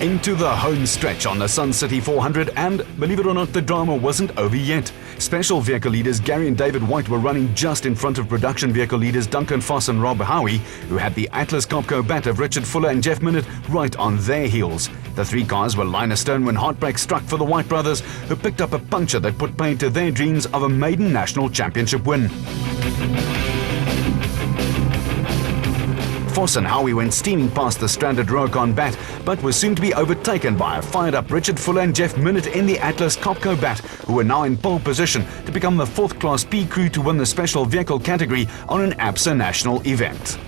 Into the home stretch on the Sun City 400, and believe it or not, the drama wasn't over yet. Special vehicle leaders Gary and David White were running just in front of production vehicle leaders Duncan Foss and Rob Howie, who had the Atlas Copco bat of Richard Fuller and Jeff Minute right on their heels. The three cars were line astern when heartbreak struck for the White brothers, who picked up a puncture that put paid to their dreams of a maiden national championship win. Foss and Howie went steaming past the stranded Rokon bat, but were soon to be overtaken by a fired-up Richard Fuller and Jeff Minute in the Atlas Copco bat, who were now in pole position to become the fourth Class P crew to win the special vehicle category on an ABSA national event.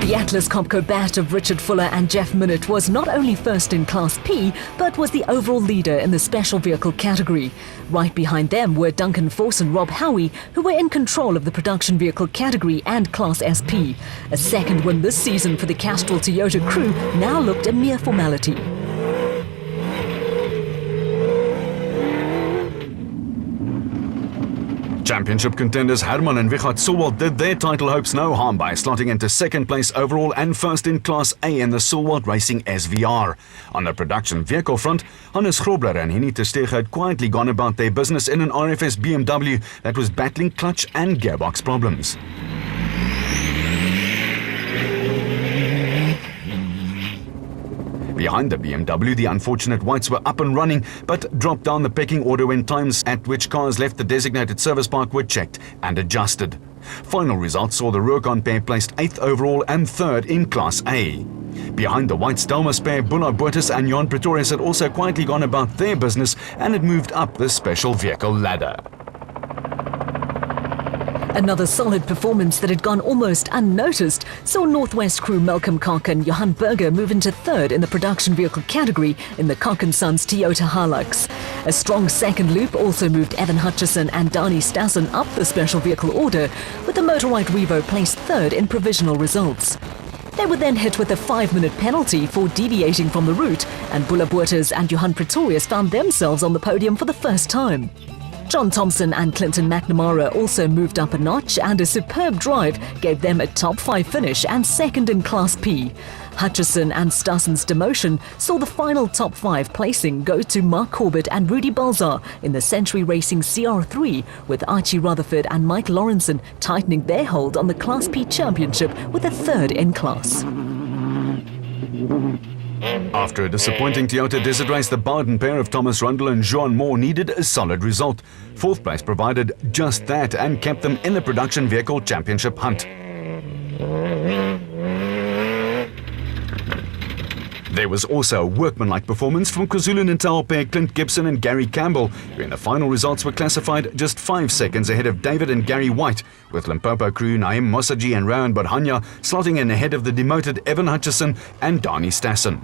The Atlas Copco bat of Richard Fuller and Jeff Minute was not only first in Class P, but was the overall leader in the special vehicle category. Right behind them were Duncan Foss and Rob Howie, who were in control of the production vehicle category and Class SP. A second win this season for the Castrol Toyota crew now looked a mere formality. Championship contenders Herman and Wichert Sulwald did their title hopes no harm by slotting into second place overall and first in Class A in the Sulwald Racing SVR. On the production vehicle front, Hannes Grobler and Henny Terstegen had quietly gone about their business in an RFS BMW that was battling clutch and gearbox problems. Behind the BMW, the unfortunate Whites were up and running, but dropped down the pecking order when times at which cars left the designated service park were checked and adjusted. Final results saw the Rokon pair placed 8th overall and 3rd in Class A. Behind the Whites Delmas pair, Boona Boertes and Johan Pretorius had also quietly gone about their business and had moved up the special vehicle ladder. Another solid performance that had gone almost unnoticed saw Northwest crew Malcolm Cock and Johan Berger move into 3rd in the production vehicle category in the Cock & Sons Toyota Hilux. A strong second loop also moved Evan Hutchison and Dani Stassen up the special vehicle order, with the Motorwhite Revo placed 3rd in provisional results. They were then hit with a 5-minute penalty for deviating from the route, and Boona Boertes and Johan Pretorius found themselves on the podium for the first time. John Thompson and Clinton McNamara also moved up a notch, and a superb drive gave them a top 5 finish and 2nd in Class P. Hutchison and Stassen's demotion saw the final top 5 placing go to Mark Corbett and Rudy Balzar in the Century Racing CR3, with Archie Rutherford and Mike Lawrenson tightening their hold on the Class P championship with a 3rd in class. After a disappointing Toyota Desert race, the Bowden pair of Thomas Rundle and Joan Moore needed a solid result. 4th place provided just that and kept them in the production vehicle championship hunt. There was also a workmanlike performance from KwaZulu-Natal pair Clint Gibson and Gary Campbell, who in the final results were classified just 5 seconds ahead of David and Gary White, with Limpopo crew Naim Mosaji and Rowan Bodhanya slotting in ahead of the demoted Evan Hutchison and Dani Stassen.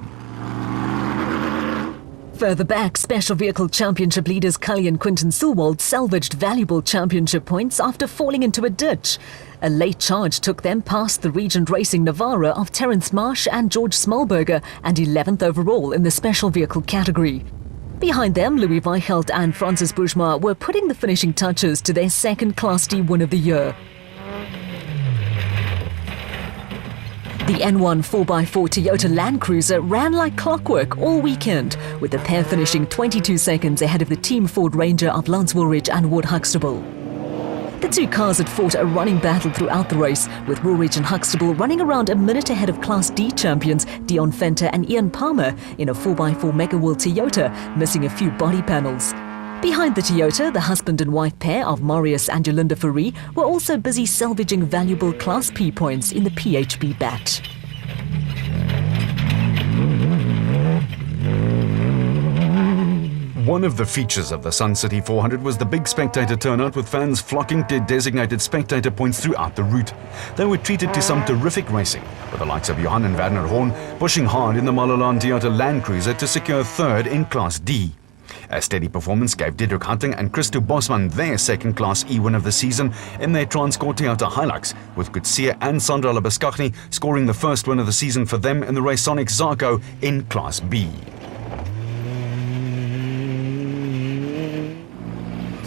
Further back, Special Vehicle Championship leaders Cully and Quinton Sulwald salvaged valuable championship points after falling into a ditch. A late charge took them past the Regent Racing Navara of Terence Marsh and George Smallberger, and 11th overall in the special vehicle category. Behind them, Louis Weichelt and Francis Bourgeois were putting the finishing touches to their 2nd Class D win of the year. The N1 4x4 Toyota Land Cruiser ran like clockwork all weekend, with the pair finishing 22 seconds ahead of the Team Ford Ranger of Lance Woolridge and Ward Huxtable. The two cars had fought a running battle throughout the race, with Woolridge and Huxtable running around a minute ahead of Class D champions Dion Fenter and Ian Palmer in a 4x4 Mega World Toyota, missing a few body panels. Behind the Toyota, the husband and wife pair of Marius and Yolinda Fourie were also busy salvaging valuable Class P points in the PHB bat. One of the features of the Sun City 400 was the big spectator turnout, with fans flocking to designated spectator points throughout the route. They were treated to some terrific racing, with the likes of Johan and Werner Horn pushing hard in the Malalan Toyota Land Cruiser to secure 3rd in Class D. A steady performance gave Diederik Hunting and Christo Bosman their 2nd Class E win of the season in their Transcore Toyota Hilux, with Kutsia and Sandra Labaskachny scoring the 1st win of the season for them in the Raysonic Zarko in Class B.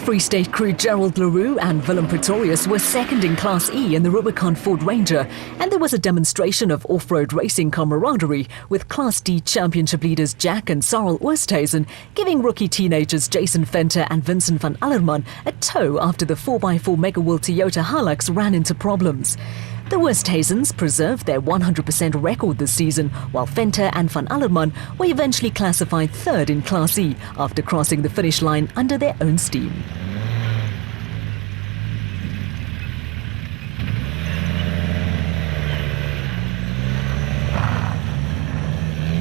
Free State crew Gerald Leroux and Willem Pretorius were second in Class E in the Rubicon Ford Ranger, and there was a demonstration of off-road racing camaraderie with Class D championship leaders Jack and Sarel Oosthuizen giving rookie teenagers Jason Venter and Vincent van Allerman a tow after the 4x4 Mega World Toyota Hilux ran into problems. The Oosthuizens preserved their 100% record this season, while Venter and van Allerman were eventually classified third in Class E after crossing the finish line under their own steam.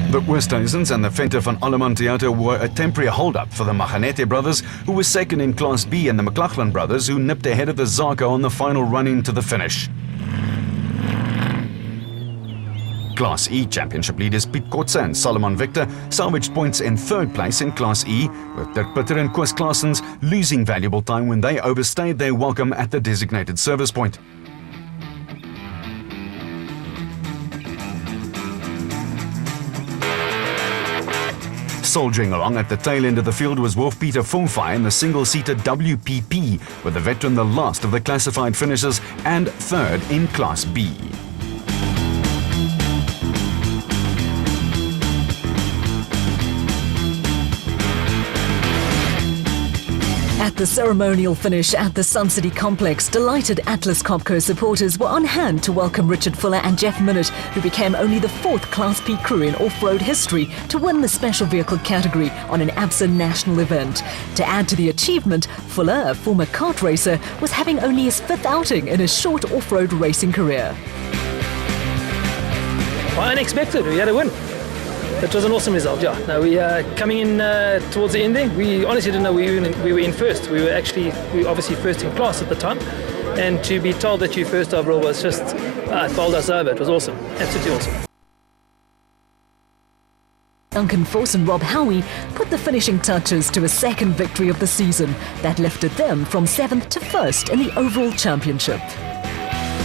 The Oosthuizens and the Venter van Allerman Toyota were a temporary hold-up for the Maganete brothers, who were second in Class B, and the McLachlan brothers, who nipped ahead of the Zaka on the final run-in to the finish. Class E championship leaders Piet Kotze and Solomon Victor salvaged points in third place in Class E, with Dirk Pitter and Koos Claessens losing valuable time when they overstayed their welcome at the designated service point. Soldiering along at the tail end of the field was Wolf-Peter Fulfy in the single-seater WPP, with the veteran the last of the classified finishers and third in Class B. At the ceremonial finish at the Sun City Complex, delighted Atlas Copco supporters were on hand to welcome Richard Fuller and Jeff Minnett, who became only the fourth Class P crew in off-road history to win the special vehicle category on an ABSA national event. To add to the achievement, Fuller, a former kart racer, was having only his fifth outing in his short off-road racing career. Well, unexpected, we had a win. It was an awesome result, yeah. Now we are coming in towards the end there. We honestly didn't know we were in first. We were obviously first in class at the time. And to be told that you're first overall was just, it bowled us over. It was awesome, absolutely awesome. Duncan Force and Rob Howie put the finishing touches to a second victory of the season that lifted them from 7th to 1st in the overall championship.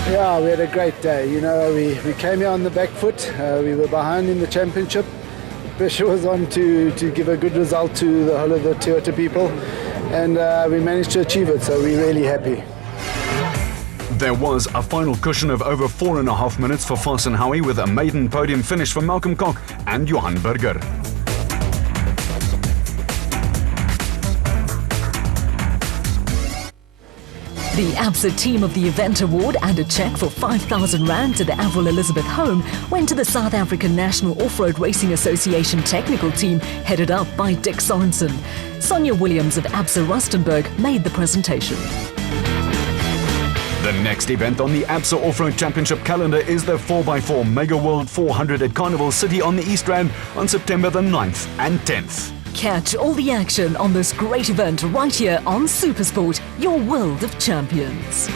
Yeah, we had a great day. You know, we came here on the back foot. We were behind in the championship. The pressure was on to give a good result to the whole of the Toyota people, and we managed to achieve it, so we're really happy. There was a final cushion of over 4.5 minutes for Force and Howie, with a maiden podium finish for Malcolm Koch and Johan Burger. The ABSA Team of the Event Award and a cheque for 5,000 Rand to the Avril Elizabeth home went to the South African National Off-Road Racing Association technical team headed up by Dick Sorensen. Sonia Williams of ABSA Rustenburg made the presentation. The next event on the ABSA Off-Road Championship calendar is the 4x4 Mega World 400 at Carnival City on the East Rand on September the 9th and 10th. Catch all the action on this great event right here on Supersport, your world of champions.